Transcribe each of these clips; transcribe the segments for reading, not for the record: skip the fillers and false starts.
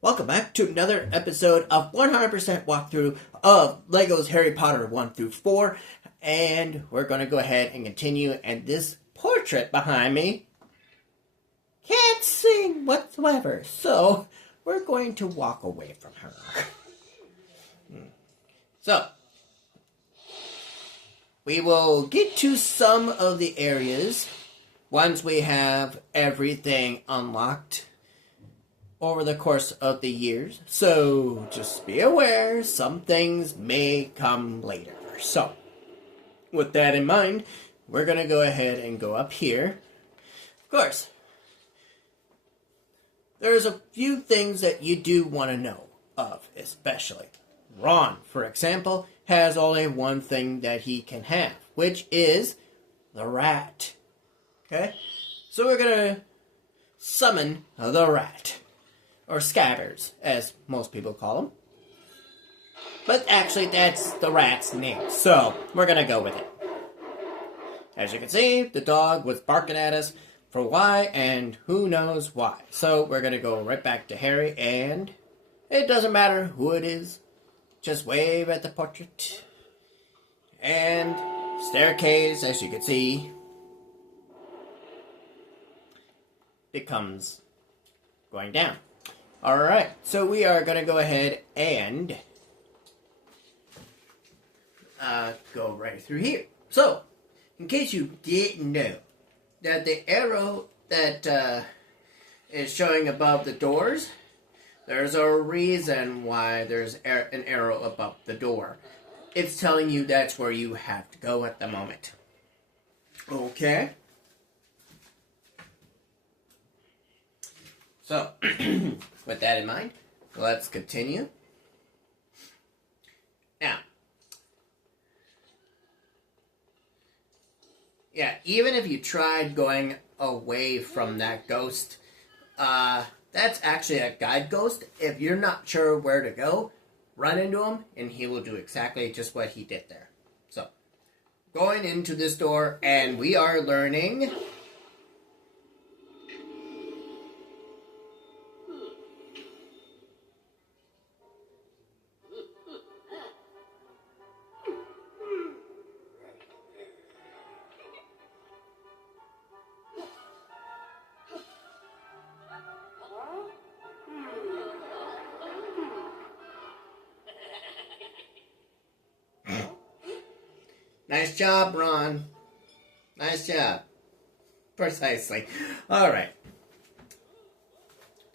Welcome back to another episode of 100% walkthrough of Lego's Harry Potter 1 through 4. And we're going to go ahead and continue. And this portrait behind me can't sing whatsoever. So we're going to walk away from her. So we will get to some of the areas once we have everything unlocked over the course of the years. So just be aware, some things may come later. So with that in mind, we're going to go ahead and go up here. Of course, there's a few things that you do want to know of, especially. Ron, for example, has only one thing that he can have, which is the rat. Okay? So we're going to summon the rat. Or Scabbers, as most people call them. But actually, that's the rat's name, so we're gonna go with it. As you can see, the dog was barking at us for why, and who knows why. So we're gonna go right back to Harry, and it doesn't matter who it is. Just wave at the portrait. And staircase, as you can see, becomes going down. Alright, so we are going to go ahead and go right through here. So, in case you didn't know, that the arrow that is showing above the doors, there's a reason why there's an arrow above the door. It's telling you that's where you have to go at the moment. Okay? So, with that in mind, let's continue. Now, yeah, even if you tried going away from that ghost, that's actually a guide ghost. If you're not sure where to go, run into him, and he will do exactly just what he did there. So, going into this door, and we are learning... Nice job, Ron. Nice job. Precisely. Alright.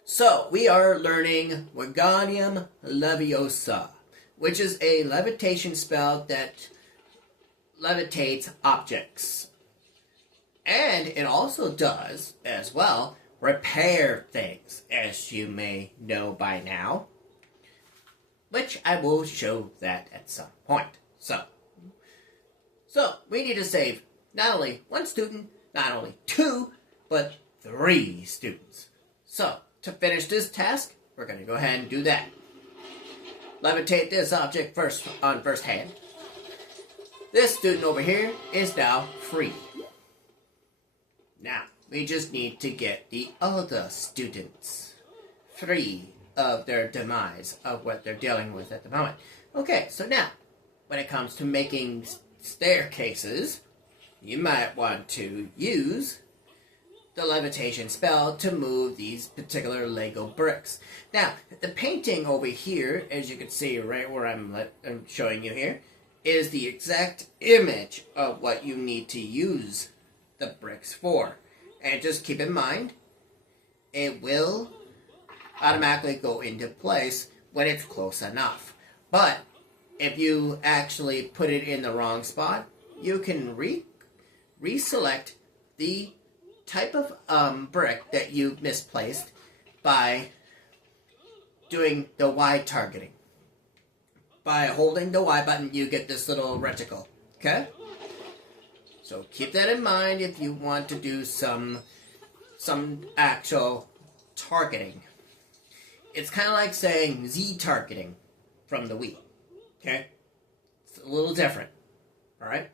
So, we are learning Wingardium Leviosa, which is a levitation spell that levitates objects. And it also does, as well, repair things, as you may know by now. Which I will show that at some point. So, we need to save not only one student, not only two, but 3 students. So, to finish this task, we're going to go ahead and do that. Levitate this object first on first hand. This student over here is now free. Now, we just need to get the other students free of their demise, of what they're dealing with at the moment. Okay, so now, when it comes to making staircases, you might want to use the levitation spell to move these particular Lego bricks. Now, the painting over here, as you can see right where I'm showing you here, is the exact image of what you need to use the bricks for. And just keep in mind, it will automatically go into place when it's close enough. But if you actually put it in the wrong spot, you can reselect the type of brick that you misplaced by doing the Y targeting. By holding the Y button, you get this little reticle. Okay? So keep that in mind if you want to do some actual targeting. It's kind of like saying Z targeting from the Wii. Okay? It's a little different. Alright?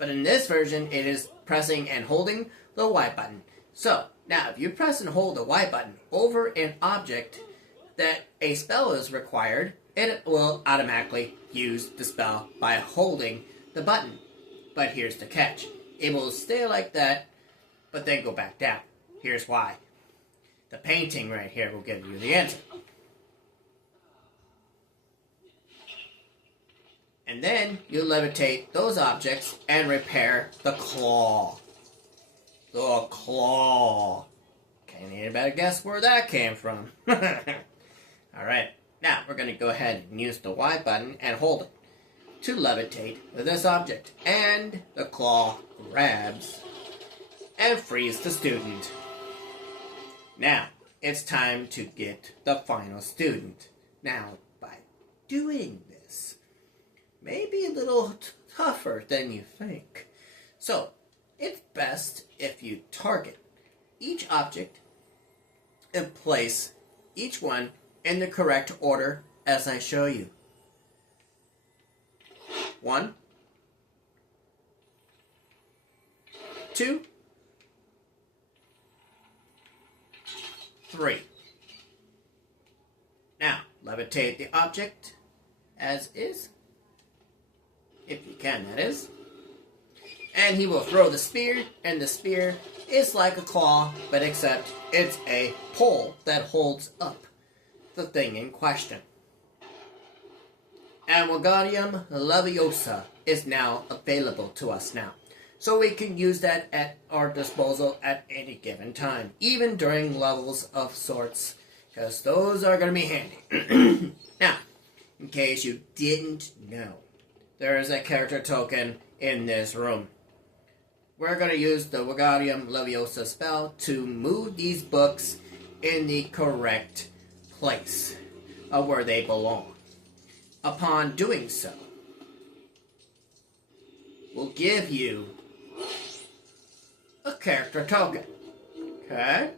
But in this version, it is pressing and holding the Y button. So, now if you press and hold the Y button over an object that a spell is required, it will automatically use the spell by holding the button. But here's the catch. It will stay like that, but then go back down. Here's why. The painting right here will give you the answer. And then you levitate those objects and repair the claw. The claw. Can't anybody guess where that came from? Alright, now we're going to go ahead and use the Y button and hold it to levitate this object. And the claw grabs and frees the student. Now, it's time to get the final student. Now, by doing this, maybe a little tougher than you think. So, it's best if you target each object and place each one in the correct order as I show you. 1, 2, 3. Now, levitate the object as is. If you can, that is. And he will throw the spear, and the spear is like a claw, but except it's a pole that holds up the thing in question. And Wingardium Leviosa is now available to us now. So we can use that at our disposal at any given time, even during levels of sorts, because those are going to be handy. Now, in case you didn't know, there is a character token in this room. We're going to use the Wingardium Leviosa spell to move these books in the correct place of where they belong. Upon doing so, we'll give you a character token. Okay?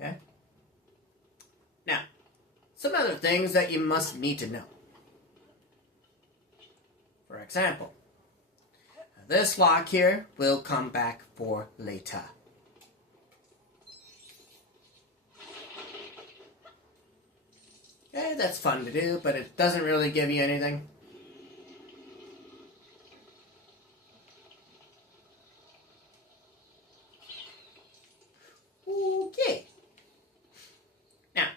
Okay? Now, some other things that you must need to know. For example, this lock here will come back for later. Okay, that's fun to do, but it doesn't really give you anything. Okay. Now,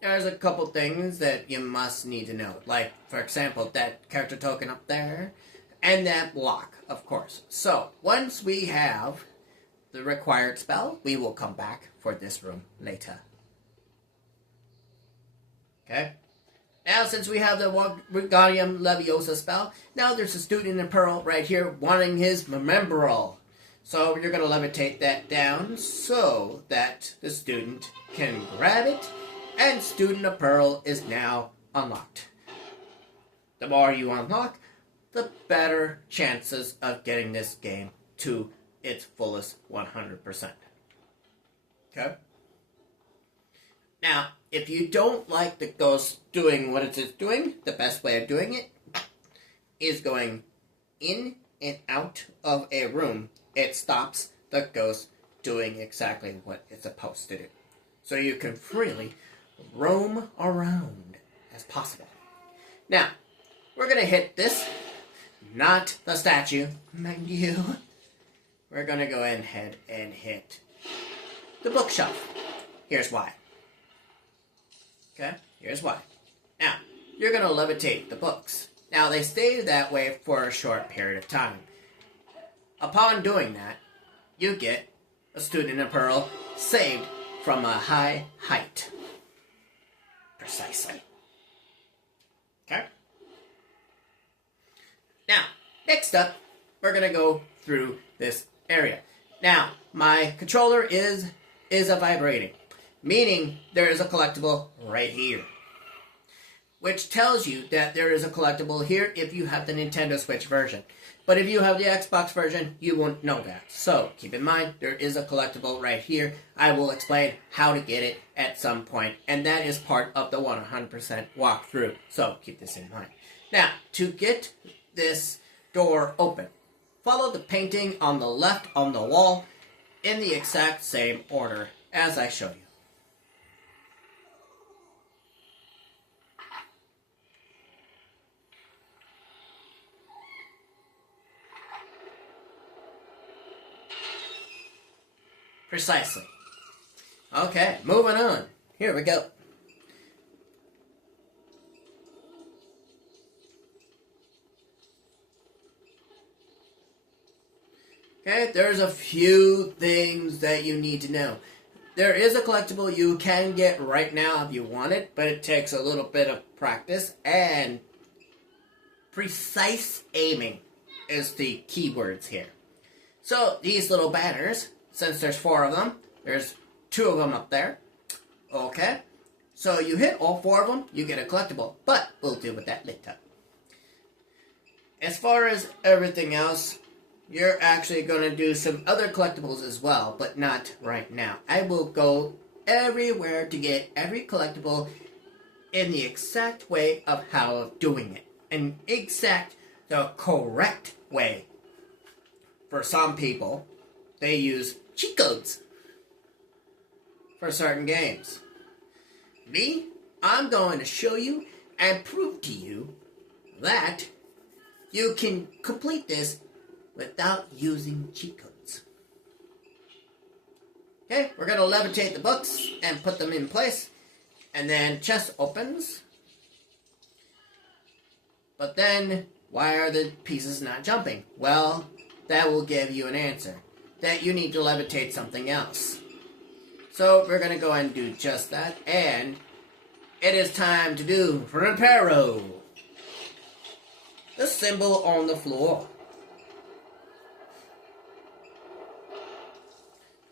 there's a couple things that you must need to know. Like, for example, that character token up there, and that block, of course. So, once we have the required spell, we will come back for this room later. Okay? Now, since we have the Wingardium Leviosa spell, now there's a student in Pearl right here wanting his Membrel. So, you're going to levitate that down so that the student can grab it, and Student of Pearl is now unlocked. The more you unlock, the better chances of getting this game to its fullest 100%. Okay? Now, if you don't like the ghost doing what it is doing, the best way of doing it is going in and out of a room. It stops the ghost doing exactly what it's supposed to do. So you can freely roam around as possible. Now, we're going to hit this, not the statue, mind you. We're going to go ahead and hit the bookshelf. Here's why. Okay, here's why. Now, you're going to levitate the books. Now, they stay that way for a short period of time. Upon doing that, you get a Student of Pearl saved from a high height. Precisely. Okay? Now, next up, we're going to go through this area. Now, my controller is a vibrating, meaning there is a collectible right here, which tells you that there is a collectible here if you have the Nintendo Switch version. But if you have the Xbox version, you won't know that. So, keep in mind, there is a collectible right here. I will explain how to get it at some point, and that is part of the 100% walkthrough. So, keep this in mind. Now, to get this door open, follow the painting on the left on the wall in the exact same order as I showed you. Precisely. Okay, moving on. Here we go. Okay, there's a few things that you need to know. There is a collectible you can get right now if you want it, but it takes a little bit of practice, and precise aiming is the keywords here. So, these little banners, since there's 4 of them, there's 2 of them up there. Okay, so you hit all 4 of them, you get a collectible, but we'll deal with that later. As far as everything else, you're actually going to do some other collectibles as well, but not right now. I will go everywhere to get every collectible in the exact way of how of doing it. And the correct way. For some people, they use cheat codes for certain games. Me, I'm going to show you and prove to you that you can complete this without using cheat codes. Okay, we're going to levitate the books and put them in place. And then chest opens. But then, why are the pieces not jumping? Well, that will give you an answer. That you need to levitate something else. So, we're going to go and do just that. And it is time to do Reparo. The symbol on the floor.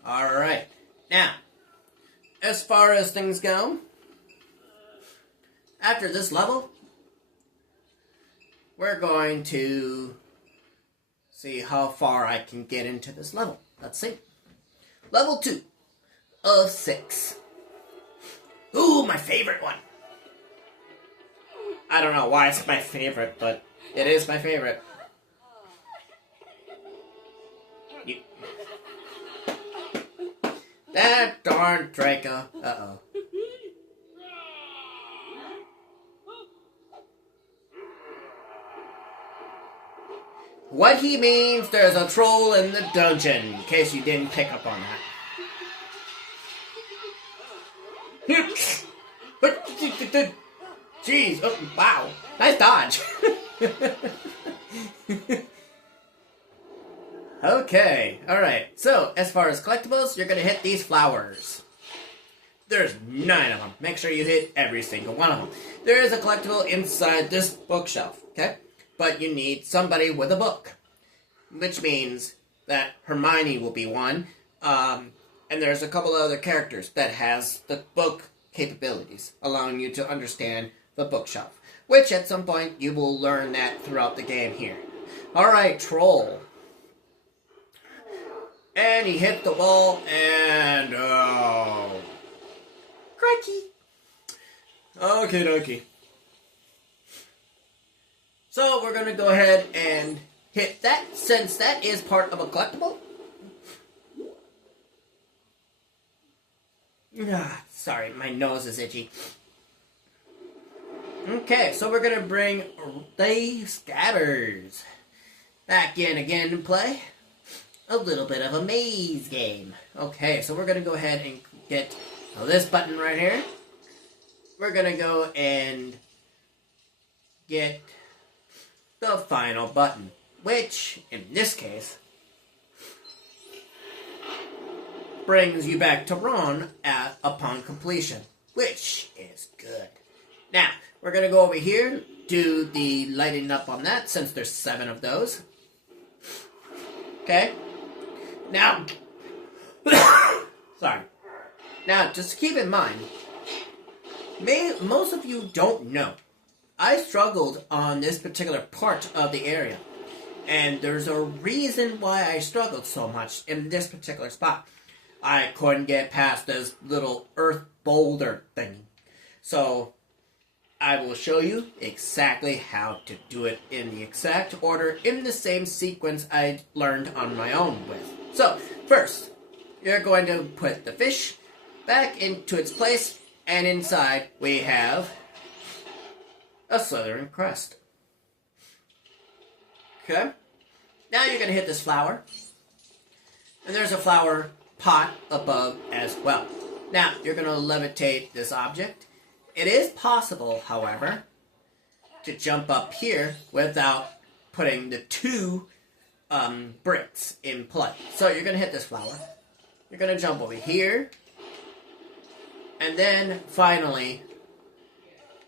Alright. Now, as far as things go, after this level, we're going to see how far I can get into this level. Let's see. Level 2 of 6. Ooh, my favorite one. I don't know why it's my favorite, but it is my favorite. That darn Draco. Uh-oh. What he means, there's a troll in the dungeon, in case you didn't pick up on that. Jeez, oh, wow. Nice dodge. Okay, alright. So, as far as collectibles, you're going to hit these flowers. There's 9 of them. Make sure you hit every single one of them. There is a collectible inside this bookshelf, okay? But you need somebody with a book. Which means that Hermione will be one. And there's a couple of other characters that has the book capabilities, allowing you to understand the bookshelf. Which, at some point, you will learn that throughout the game here. Alright, Troll. And he hit the wall, and oh, crikey. Okie dokie. So we're gonna go ahead and hit that, since that is part of a collectible. Sorry, my nose is itchy. Okay, so we're gonna bring the Scabbers back in again and play a little bit of a maze game. Okay, so we're going to go ahead and get this button right here. We're going to go and get the final button, which, in this case, brings you back to Ron upon completion, which is good. Now, we're going to go over here, do the lighting up on that, since there's 7 of those. Okay. Now, sorry. Now, just keep in mind, most of you don't know, I struggled on this particular part of the area. And there's a reason why I struggled so much in this particular spot. I couldn't get past this little earth boulder thing. So, I will show you exactly how to do it in the exact order, in the same sequence I learned on my own with. So, first, you're going to put the fish back into its place, and inside we have a Slytherin crest. Okay? Now you're going to hit this flower, and there's a flower pot above as well. Now, you're going to levitate this object. It is possible, however, to jump up here without putting the two bricks in play. So you're going to hit this flower. You're going to jump over here. And then, finally,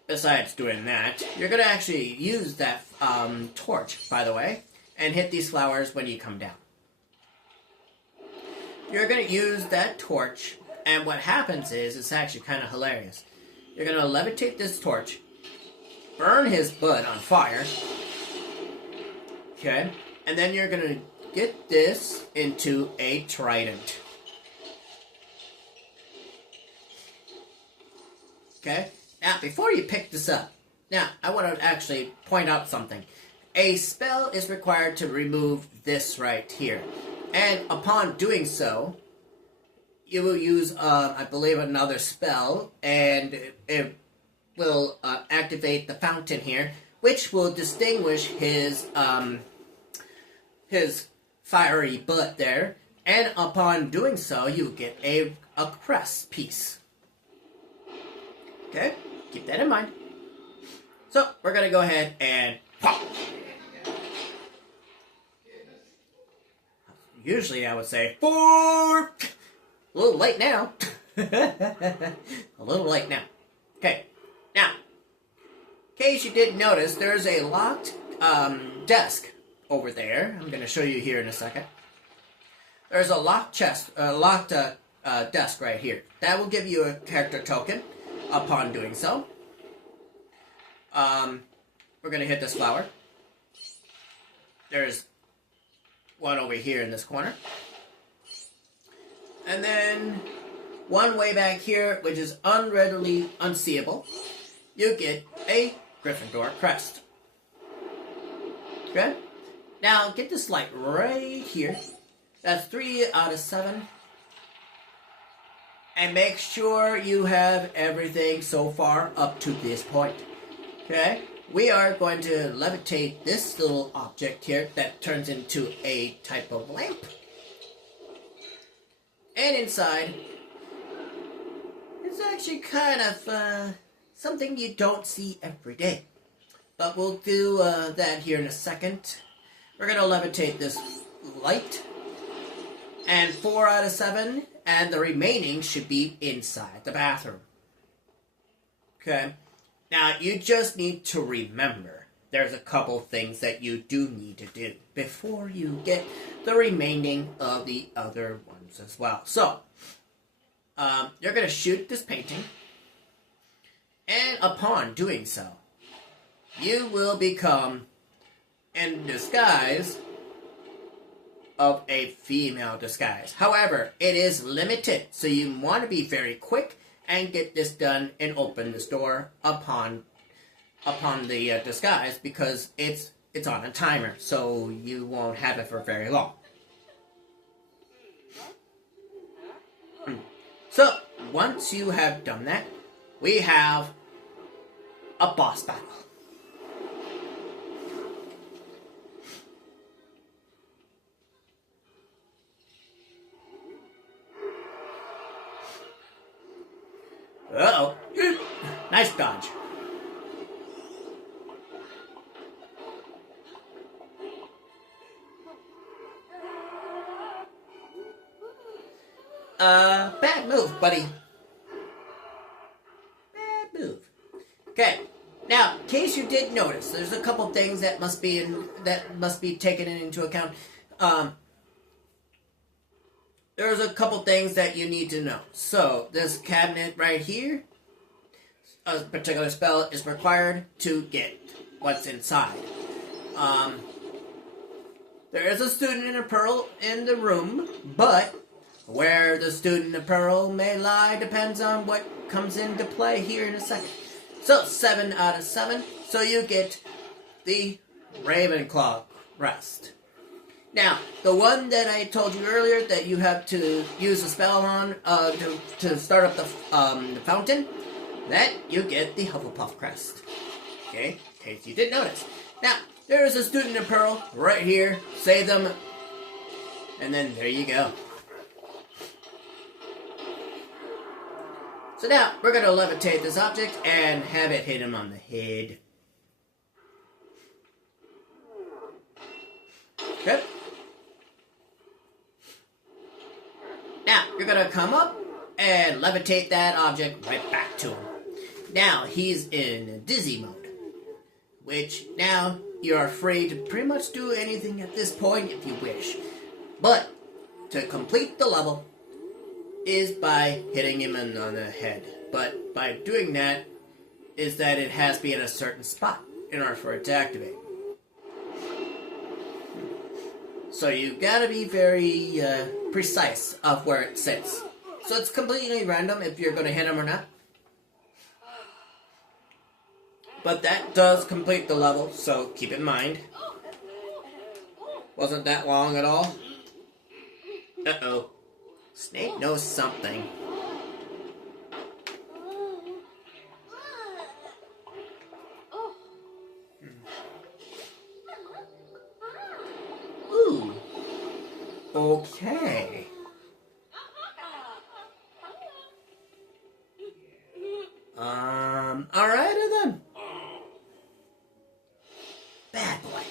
besides doing that, you're going to actually use that torch, by the way, and hit these flowers when you come down. You're going to use that torch, and what happens is, it's actually kind of hilarious. You're going to levitate this torch, burn his butt on fire, okay, and then you're going to get this into a trident. Okay, now before you pick this up, now I want to actually point out something. A spell is required to remove this right here. And upon doing so, you will use, I believe, another spell, and it will activate the fountain here, which will distinguish his fiery butt there. And upon doing so, you get a crest piece. Okay, keep that in mind. So, we're going to go ahead and pop. Usually I would say 4. A little late now. A little late now. Okay, now, in case you didn't notice, there's a locked desk over there. I'm going to show you here in a second. There's a locked desk right here. That will give you a character token upon doing so. We're going to hit this flower. There's one over here in this corner. And then one way back here, which is unreadily unseeable, you get a Gryffindor crest. Okay? Now, get this light right here. That's 3 out of 7. And make sure you have everything so far up to this point. Okay? We are going to levitate this little object here that turns into a type of lamp. And inside, it's actually kind of something you don't see every day. But we'll do that here in a second. We're going to levitate this light. And 4 out of 7. And the remaining should be inside the bathroom. Okay? Now, you just need to remember there's a couple things that you do need to do before you get the remaining of the other ones as well. So, you're going to shoot this painting, and upon doing so, you will become, in disguise, of a female disguise. However, it is limited, so you want to be very quick and get this done and open this door upon the disguise, because it's on a timer, so you won't have it for very long. So, once you have done that, we have a boss battle. Uh-oh. Nice dodge. Bad move, buddy. Bad move. Okay. Now, in case you did notice, there's a couple things that must be taken into account. There's a couple things that you need to know. So, this cabinet right here, a particular spell is required to get what's inside. There is a student in a pearl in the room, but where the student in pearl may lie depends on what comes into play here in a second. So, 7 out of 7. So you get the Ravenclaw crest. Now, the one that I told you earlier that you have to use a spell on to start up the fountain, that you get the Hufflepuff crest. Okay, in case you didn't notice. Now, there is a student in Pearl right here. Save them, and then there you go. So now, we're going to levitate this object and have it hit him on the head. Okay. Now, you're going to come up and levitate that object right back to him. Now, he's in dizzy mode, which now you're free to pretty much do anything at this point if you wish. But, to complete the level is by hitting him on the head. But by doing that, is that it has to be in a certain spot in order for it to activate. So you gotta be very precise of where it sits. So it's completely random if you're gonna hit him or not. But that does complete the level, so keep in mind. Wasn't that long at all. Uh-oh. Snape knows something. Ooh. Okay. Alrighty then. Bad boy.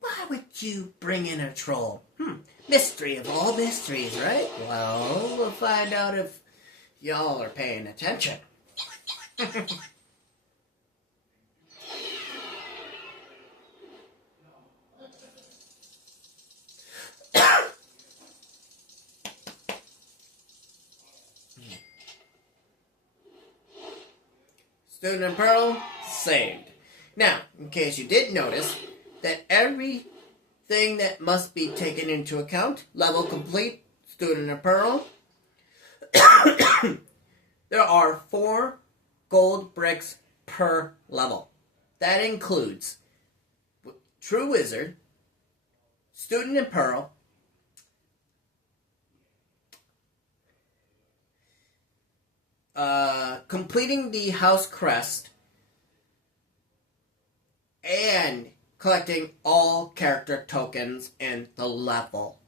Why would you bring in a troll? Mystery of all mysteries, right? Well, we'll find out if y'all are paying attention. Student in Pearl, saved. Now, in case you did notice, that everything that must be taken into account, level complete, Student in Pearl, there are 4 gold bricks per level. That includes True Wizard, Student in Pearl, completing the house crest, and collecting all character tokens in the level.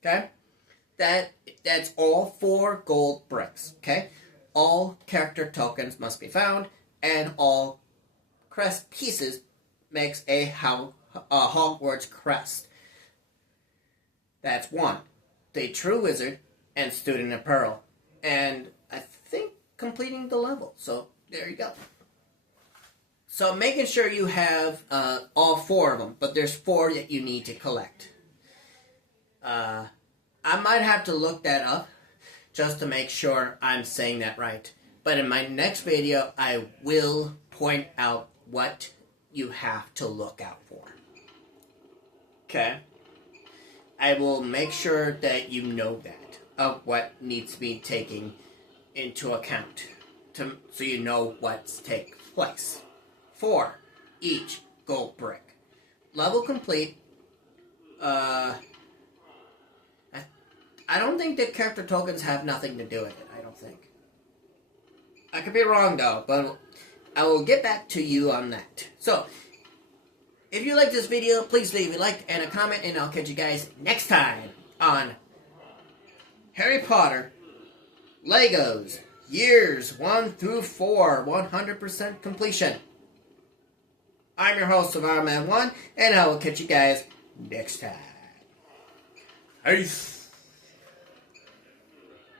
Okay? That's all 4 gold bricks. Okay? All character tokens must be found, and all crest pieces makes a Hogwarts crest. That's 1. The True Wizard and Student in Pearl. And I think completing the level. So, there you go. So, making sure you have all 4 of them. But there's 4 that you need to collect. I might have to look that up just to make sure I'm saying that right. But in my next video, I will point out what you have to look out for. Okay? I will make sure that you know that, of what needs to be taken into account, so you know what's taking place. 4 each gold brick. Level complete. I don't think that character tokens have nothing to do with it. I don't think. I could be wrong though, but I will get back to you on that. So, if you like this video, please leave a like and a comment, and I'll catch you guys next time on Harry Potter Legos Years 1 through 4 100% completion. I'm your host, SurvivorMan1, and I will catch you guys next time. Peace.